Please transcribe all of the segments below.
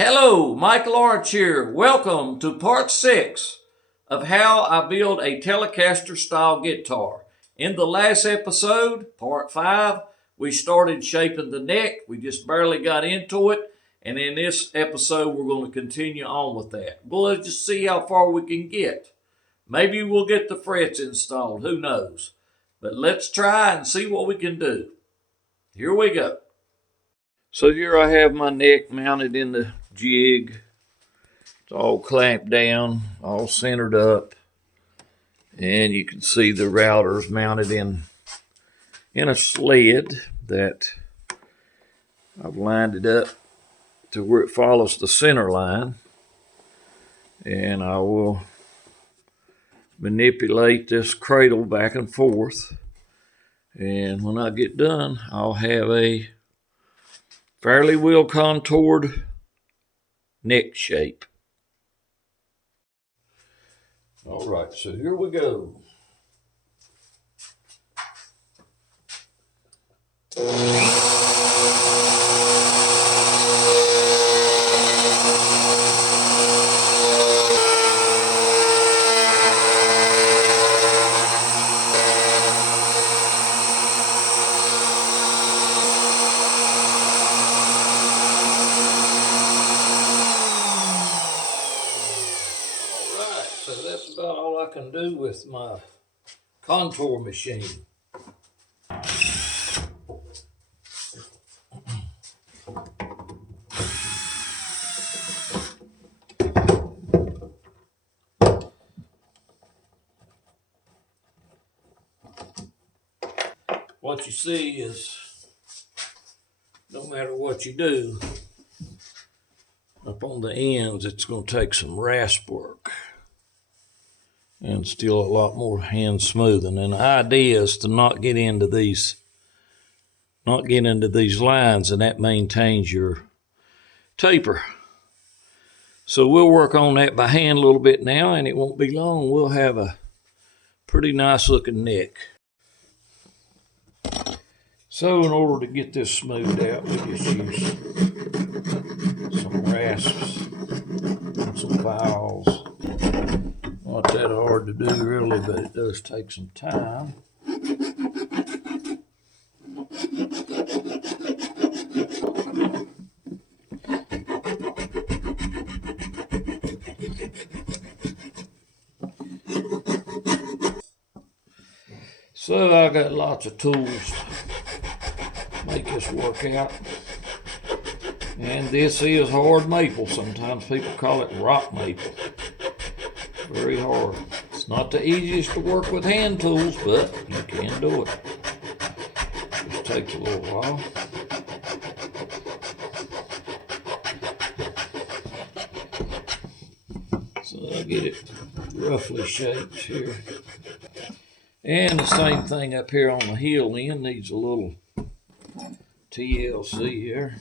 Hello, Mike Lawrence here. Welcome to part 6 of how I build a Telecaster style guitar. In the last episode, part 5, we started shaping the neck. We just barely got into it. And in this episode, we're going to continue on with that. Well, let's just see how far we can get. Maybe we'll get the frets installed. Who knows? But let's try and see what we can do. Here we go. So here I have my neck mounted in the jig. It's all clamped down, all centered up. And you can see the router's mounted in a sled that I've lined it up to where it follows the center line. And I will manipulate this cradle back and forth. And when I get done, I'll have a fairly well contoured neck shape. All right, so here we go. So that's about all I can do with my contour machine. What you see is, no matter what you do, up on the ends, it's going to take some rasp work. And still a lot more hand smoothing. And the idea is to not get into these lines, and that maintains your taper. So we'll work on that by hand a little bit now, and it won't be long. We'll have a pretty nice looking neck. So in order to get this smoothed out, we just use some rasps and some files. Not that hard to do really, but it does take some time. So I got lots of tools to make this work out. And this is hard maple. Sometimes people call it rock maple. Very hard. It's not the easiest to work with hand tools, but you can do it. Just takes a little while. So I'll get it roughly shaped here. And the same thing up here on the heel end needs a little TLC here.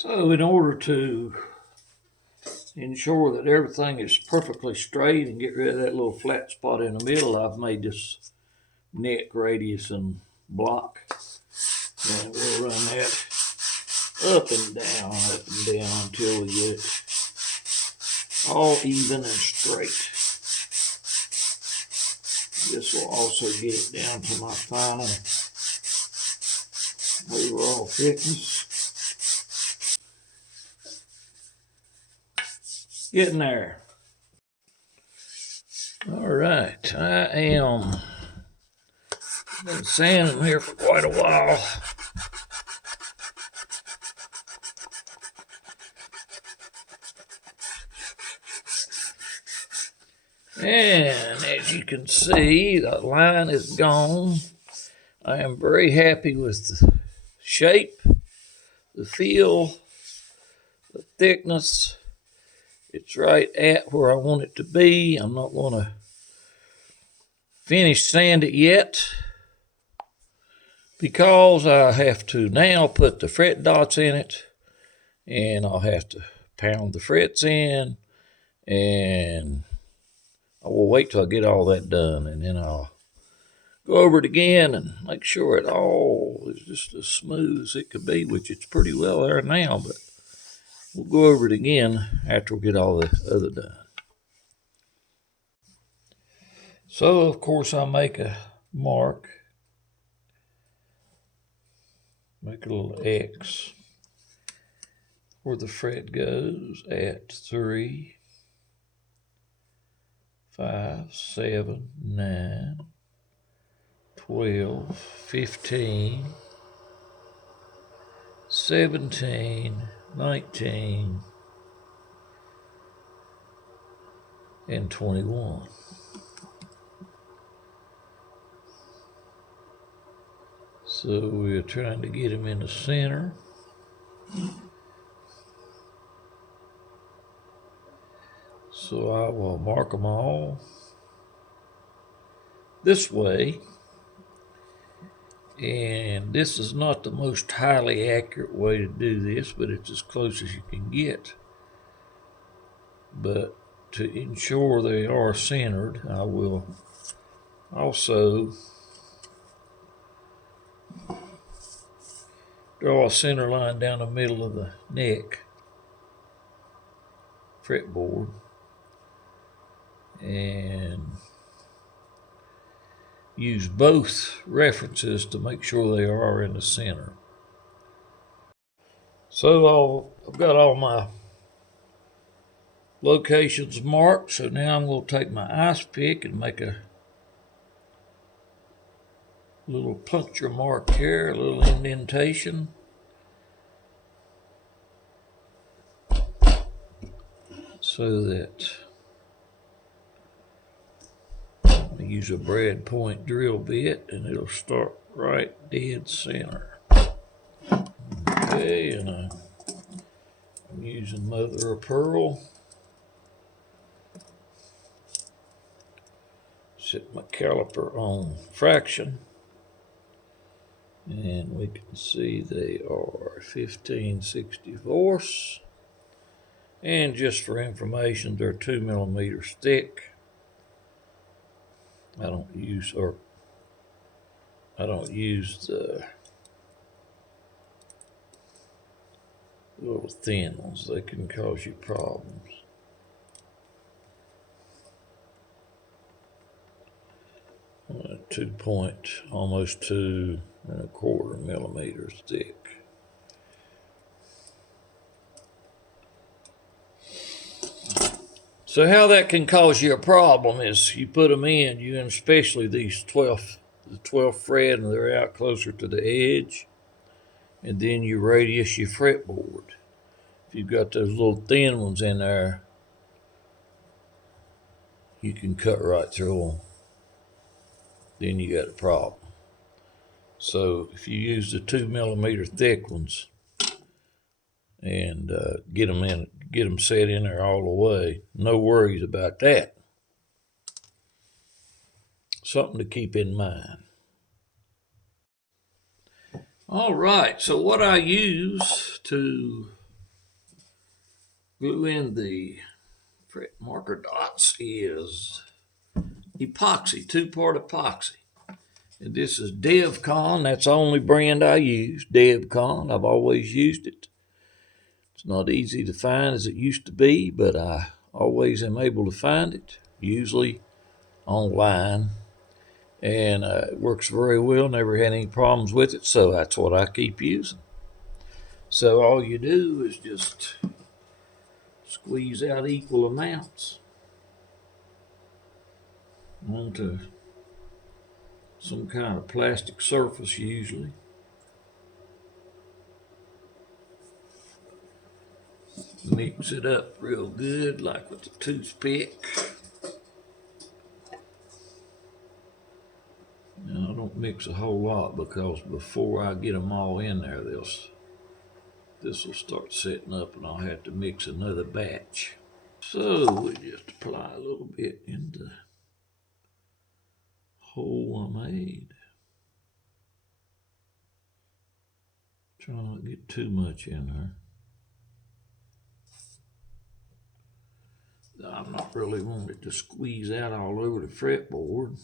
So in order to ensure that everything is perfectly straight and get rid of that little flat spot in the middle, I've made this neck radius and block. And we'll run that up and down until we get it all even and straight. This will also get it down to my final overall thickness. Getting there. All right, I am been sanding here for quite a while. And as you can see, the line is gone. I am very happy with the shape, the feel, the thickness. It's right at where I want it to be. I'm not going to finish sand it yet because I have to now put the fret dots in it, and I'll have to pound the frets in, and I will wait till I get all that done, and then I'll go over it again and make sure it all is just as smooth as it could be, which it's pretty well there now, but we'll go over it again after we get all the other done. So, of course, I make a mark, make a little X where the fret goes at 3, 5, 7, 9, 12, 15, 17, 19, and 21. So we're trying to get him in the center. So I will mark them all this way. And this is not the most highly accurate way to do this, but it's as close as you can get. But to ensure they are centered, I will also draw a center line down the middle of the neck fretboard and use both references to make sure they are in the center. So I've got all my locations marked, so now I'm going to take my ice pick and make a little puncture mark here, a little indentation. So that I use a brad point drill bit and it'll start right dead center. Okay, and I'm using mother of pearl. Set my caliper on fraction, and we can see they are 15/64. And just for information, they're 2 millimeters thick. I don't use the little thin ones. They can cause you problems. Almost 2¼ millimeters thick. So how that can cause you a problem is you put them in, and especially these the 12th fret, and they're out closer to the edge, and then you radius your fretboard. If you've got those little thin ones in there, you can cut right through them. Then you got a problem. So if you use the 2 millimeter thick ones and get them set in there all the way, no worries about that. Something to keep in mind. All right, so what I use to glue in the fret marker dots is epoxy, 2-part epoxy. And this is DevCon. That's the only brand I use, DevCon. I've always used it. It's not easy to find as it used to be, but I always am able to find it, usually online. And it works very well, never had any problems with it, so that's what I keep using. So all you do is just squeeze out equal amounts onto some kind of plastic surface usually. Mix it up real good like with a toothpick. Now I don't mix a whole lot because before I get them all in there, this will start setting up and I'll have to mix another batch. So we just apply a little bit in the hole I made. Try not to get too much in there. I'm not really wanting it to squeeze out all over the fretboard.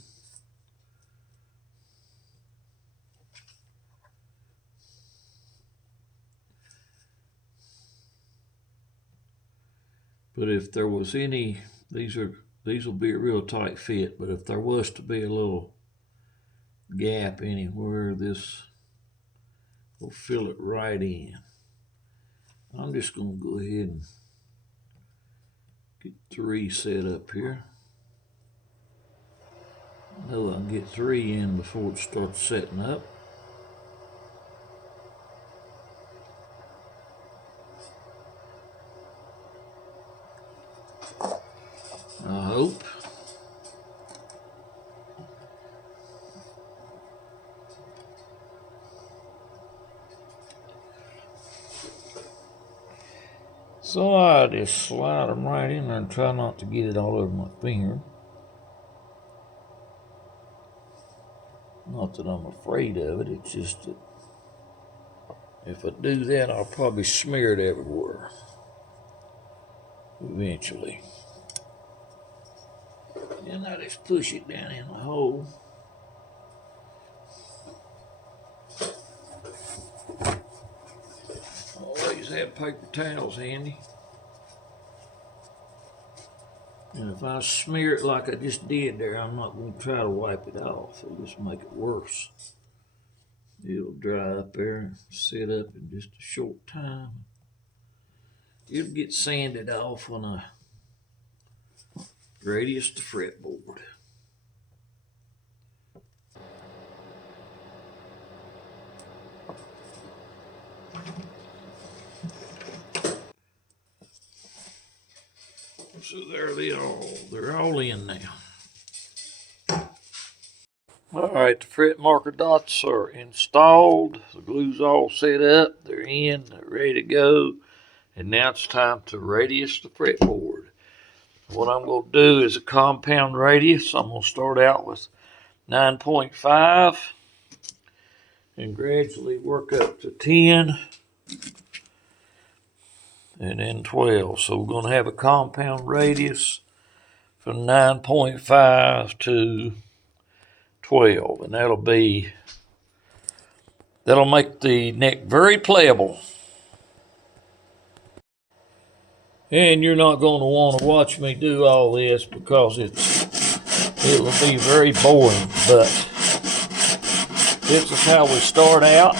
But if there was any, these will be a real tight fit, but if there was to be a little gap anywhere, this will fill it right in. I'm just going to go ahead and get 3 set up here. I know I can get 3 in before it starts setting up. I hope. So I just slide them right in there and try not to get it all over my finger. Not that I'm afraid of it, it's just that if I do that, I'll probably smear it everywhere eventually. And I just push it down in the hole. Always have paper towels handy. And if I smear it like I just did there, I'm not going to try to wipe it off. It'll just make it worse. It'll dry up there and set up in just a short time. It'll get sanded off when I radius the fretboard. So there they're all in now. All right, the fret marker dots are installed. The glue's all set up. They're in, they're ready to go. And now it's time to radius the fretboard. What I'm going to do is a compound radius. I'm going to start out with 9.5 and gradually work up to 10 and then 12. So we're going to have a compound radius from 9.5 to 12, and that'll make the neck very playable. And you're not going to want to watch me do all this because it will be very boring, but this is how we start out.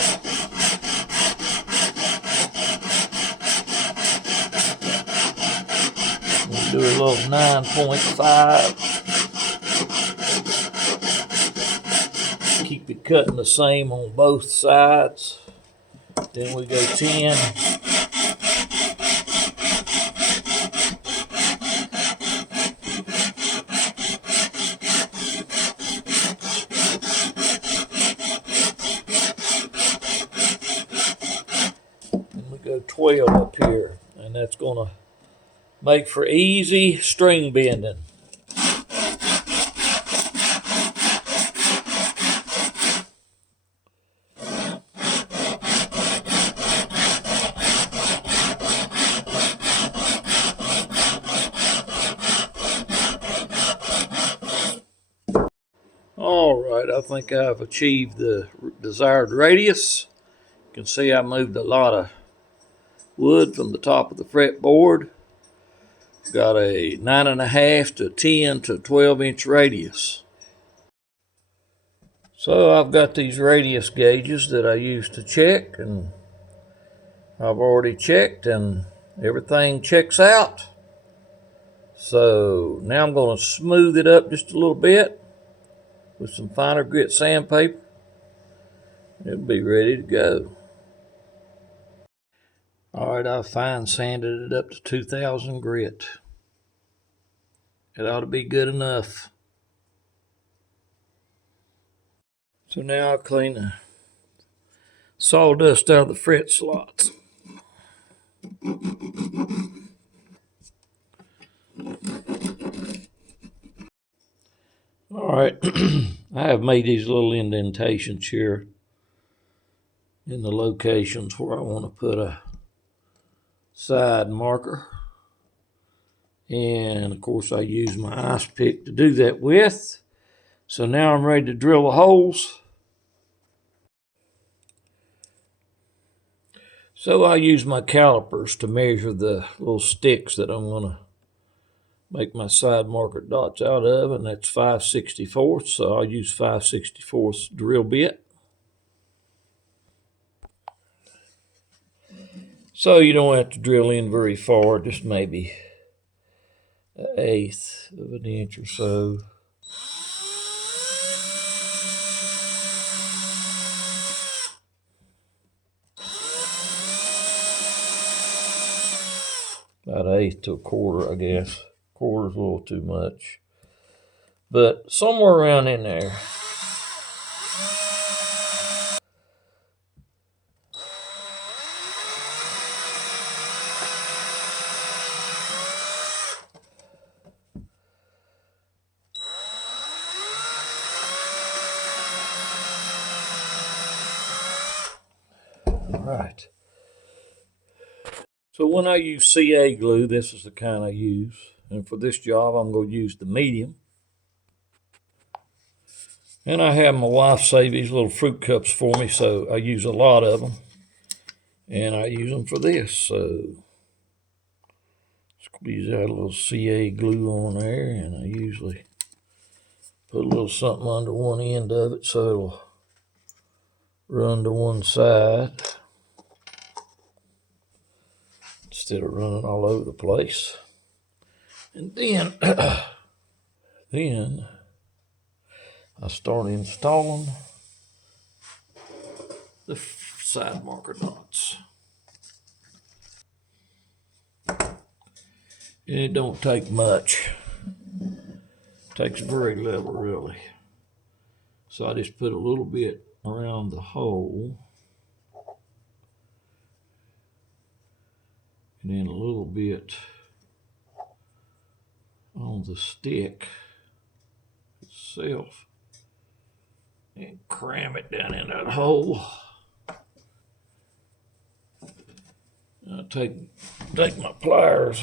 We'll do a little 9.5. Keep it cutting the same on both sides. Then we go 10. And we go 12 up here, and that's going to make for easy string bending. Alright, I think I've achieved the desired radius. You can see I moved a lot of wood from the top of the fretboard. Got a 9.5 to 10 to 12-inch radius. So I've got these radius gauges that I use to check, and I've already checked and everything checks out. So now I'm going to smooth it up just a little bit with some finer grit sandpaper. It'll be ready to go. Alright, I've fine sanded it up to 2000 grit. It ought to be good enough. So now I'll clean the sawdust out of the fret slots. Alright, I have made these little indentations here in the locations where I want to put a side marker. And of course I use my ice pick to do that with. So now I'm ready to drill the holes. So I use my calipers to measure the little sticks that I'm going to make my side marker dots out of, and that's 5/64. So I'll use 5/64 drill bit. So you don't have to drill in very far, just maybe 1/8 of an inch or so. About 1/8 to 1/4, I guess. 1/4's a little too much, but somewhere around in there. Right. So when I use CA glue, this is the kind I use. And for this job, I'm going to use the medium. And I have my wife save these little fruit cups for me, so I use a lot of them. And I use them for this. So squeeze out a little CA glue on there, and I usually put a little something under one end of it so it'll run to one side instead of running all over the place. And then, I start installing the side marker dots. And it don't take much. It takes very little, really. So I just put a little bit around the hole, and then a little bit on the stick itself, and cram it down in that hole. I take my pliers.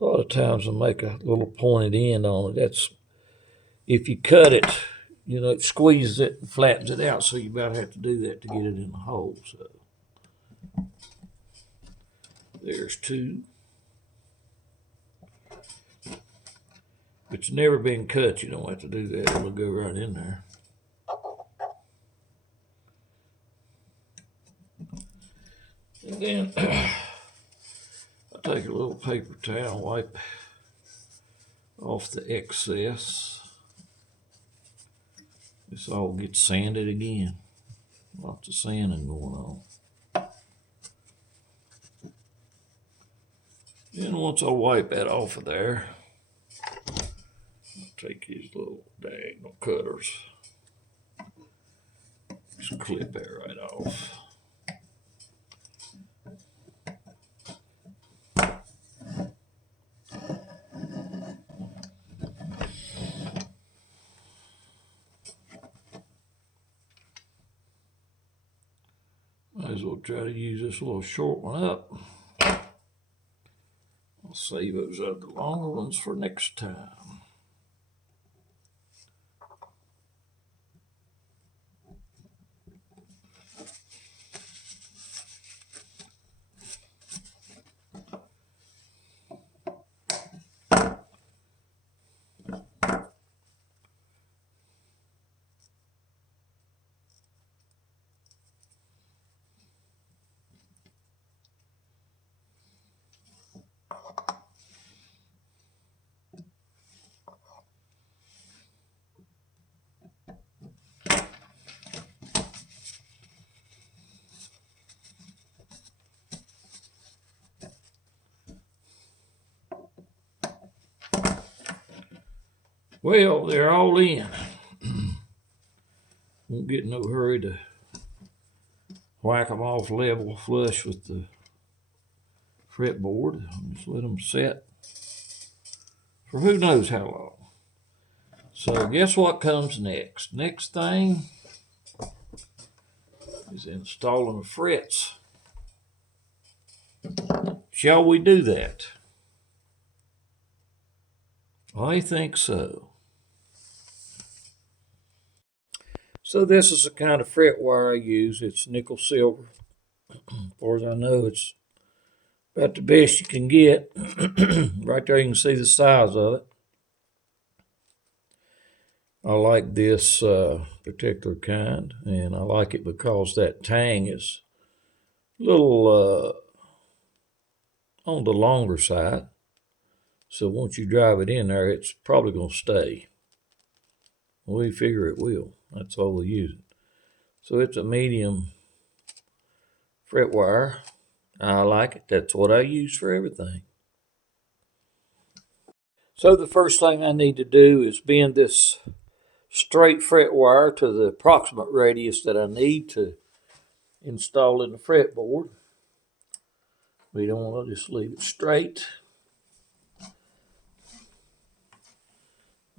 A lot of times I make a little pointed end on it. That's, if you cut it, you know, it squeezes it and flattens it out, so you about have to do that to get it in the hole. So there's two. If it's never been cut, you don't have to do that. It'll go right in there. And then I take a little paper towel, wipe off the excess. This all gets sanded again. Lots of sanding going on. Then once I wipe that off of there, I'll take these little diagonal cutters. Just clip that right off. Might as well try to use this little short one up. I'll save those other longer ones for next time. Well, they're all in. Won't get in no hurry to whack them off level flush with the fretboard. Just let them set for who knows how long. So guess what comes next? Next thing is installing the frets. Shall we do that? I think so. So this is the kind of fret wire I use. It's nickel silver. As far as I know, it's about the best you can get. Right there you can see the size of it. I like this particular kind, and I like it because that tang is a little on the longer side. So once you drive it in there, it's probably going to stay. We figure it will. That's all we use it. So it's a medium fret wire. I like it. That's what I use for everything. So the first thing I need to do is bend this straight fret wire to the approximate radius that I need to install in the fretboard. We don't want to just leave it straight.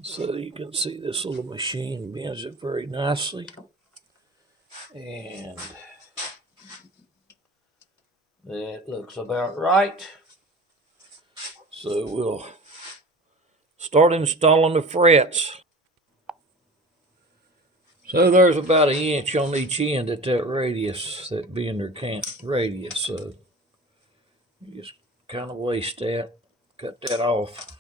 So you can see this little machine bends it very nicely. And that looks about right. So we'll start installing the frets. So there's about 1 inch on each end at that radius, that bender radius. So you just kind of waste that, cut that off.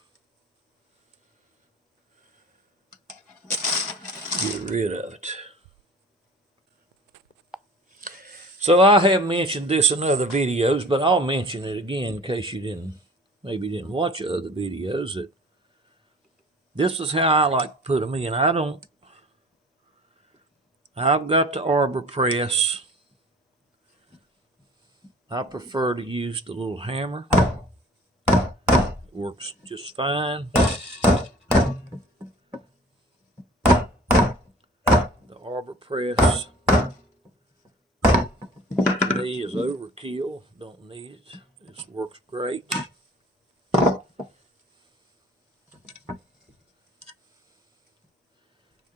Get rid of it. So I have mentioned this in other videos, but I'll mention it again in case you maybe didn't watch other videos. That this is how I like to put them in. I've got the arbor press. I prefer to use the little hammer. It works just fine. The arbor press to me is overkill. Don't need it. This works great.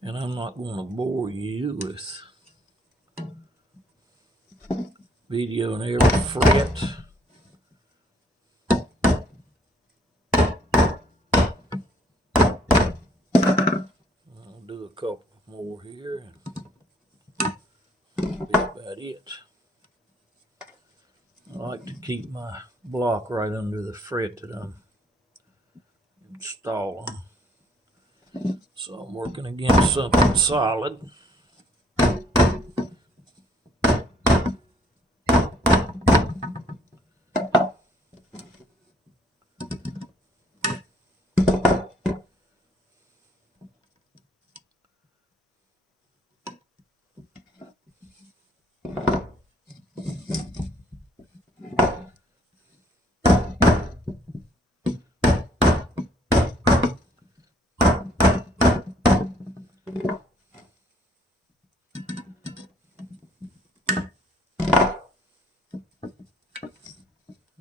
And I'm not going to bore you with videoing every fret. I'll do a couple more here, and that'll be about it. I like to keep my block right under the fret that I'm installing. So I'm working against something solid.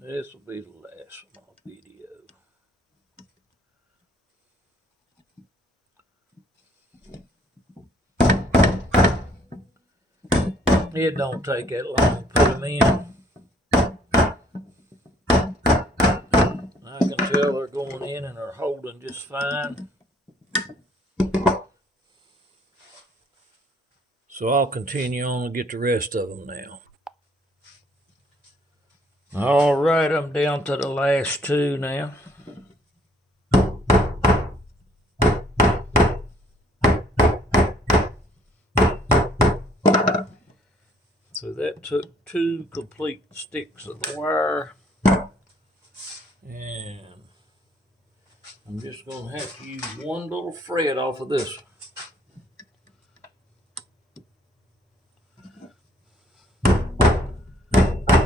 This will be the last one on video. It don't take that long to put them in. I can tell they're going in and they're holding just fine. So I'll continue on and get the rest of them now. All right, I'm down to the last two now. So that took 2 complete sticks of the wire. And I'm just going to have to use one little fret off of this one.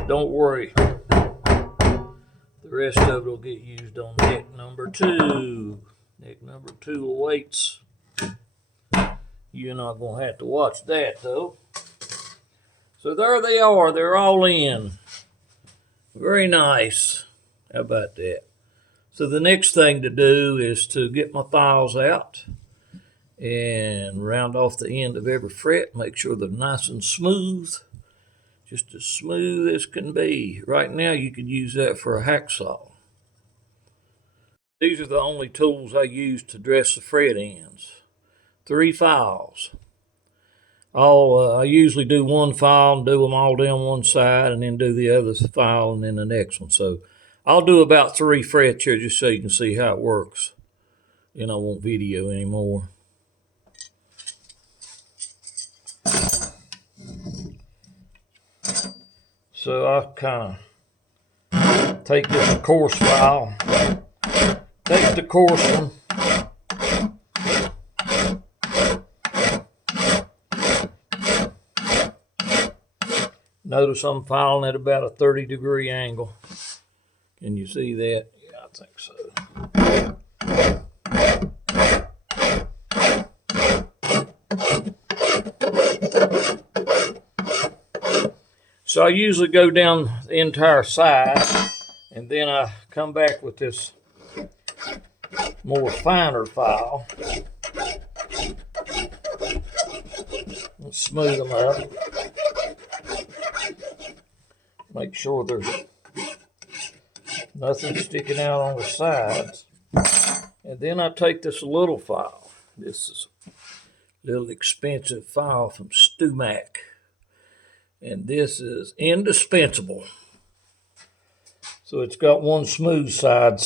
Don't worry, the rest of it will get used on deck number 2. Neck number 2 awaits. You're not going to have to watch that, though. So there they are. They're all in. Very nice. How about that? So the next thing to do is to get my files out and round off the end of every fret. Make sure they're nice and smooth. Just as smooth as can be. Right now you could use that for a hacksaw. These are the only tools I use to dress the fret ends. 3 files. I usually do one file and do them all down one side and then do the other file and then the next one. So I'll do about 3 frets here just so you can see how it works. Then I won't video anymore. So I kind of take this coarse file, take the coarse one, notice I'm filing at about a 30-degree angle. Can you see that? Yeah, I think so. So I usually go down the entire side, and then I come back with this more finer file and smooth them up. Make sure there's nothing sticking out on the sides. And then I take this little file. This is a little expensive file from Stumac. And this is indispensable. So it's got one smooth side.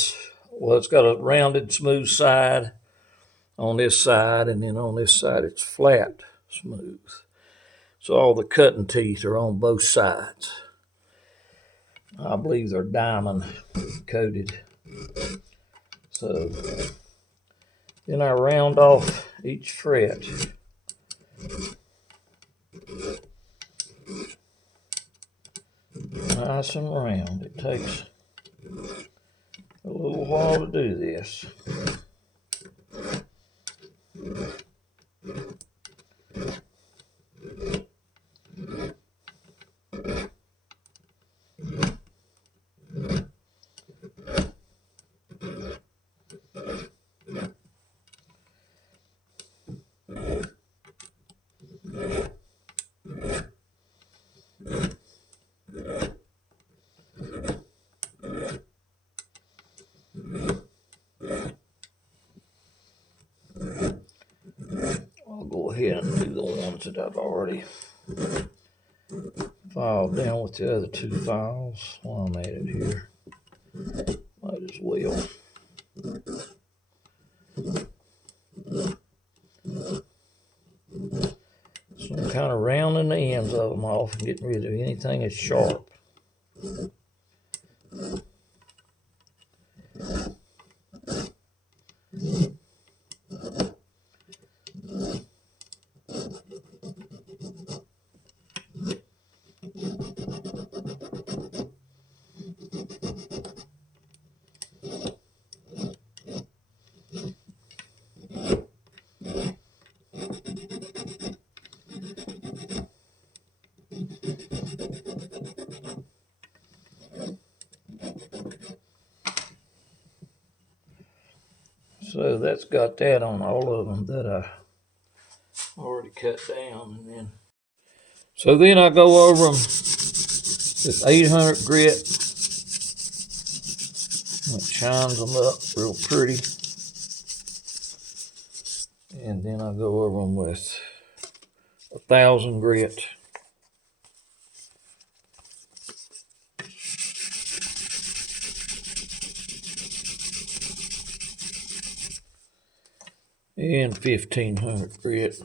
Well, it's got a rounded smooth side on this side, and then on this side it's flat smooth. So all the cutting teeth are on both sides. I believe they're diamond coated. So then I round off each fret. Nice and round. It takes a little while to do this. I'll go ahead and do the ones that I've already filed down with the other 2 files while I'm at it here. Might as well. So I'm kind of rounding the ends of them off and getting rid of anything that's sharp. So that's got that on all of them that I already cut down. So then I go over them with 800 grit. It shines them up real pretty. And then I go over them with 1,000 grit. And 1,500 grit.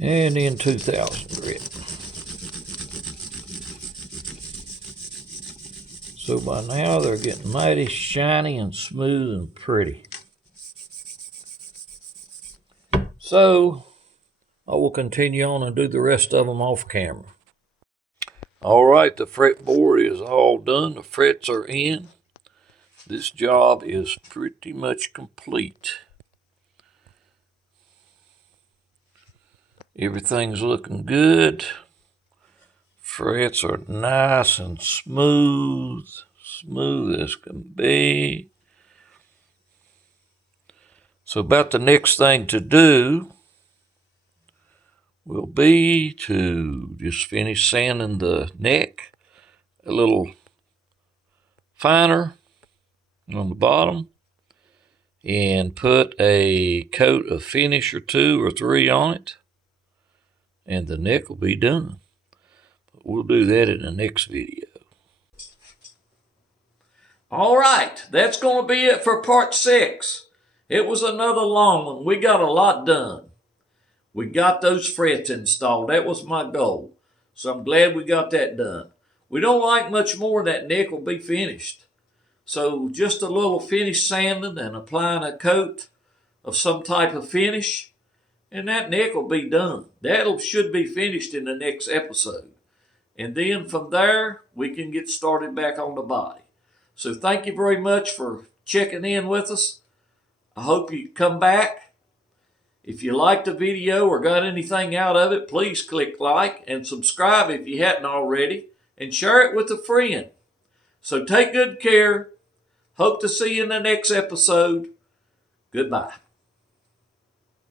And then 2,000 grit. So by now they're getting mighty shiny and smooth and pretty. So I will continue on and do the rest of them off camera. All right, the fretboard is all done. The frets are in. This job is pretty much complete. Everything's looking good. Frets are nice and smooth as can be. So about the next thing to do will be to just finish sanding the neck a little finer on the bottom and put a coat of finish or 2 or 3 on it, and the neck will be done. But we'll do that in the next video. All right, that's going to be it for part 6. It was another long one. We got a lot done. We got those frets installed. That was my goal. So I'm glad we got that done. We don't like much more. That neck will be finished. So just a little finish sanding and applying a coat of some type of finish, and that neck will be done. That should be finished in the next episode. And then from there, we can get started back on the body. So thank you very much for checking in with us. I hope you come back. If you liked the video or got anything out of it, please click like and subscribe if you hadn't already, and share it with a friend. So take good care. Hope to see you in the next episode. Goodbye.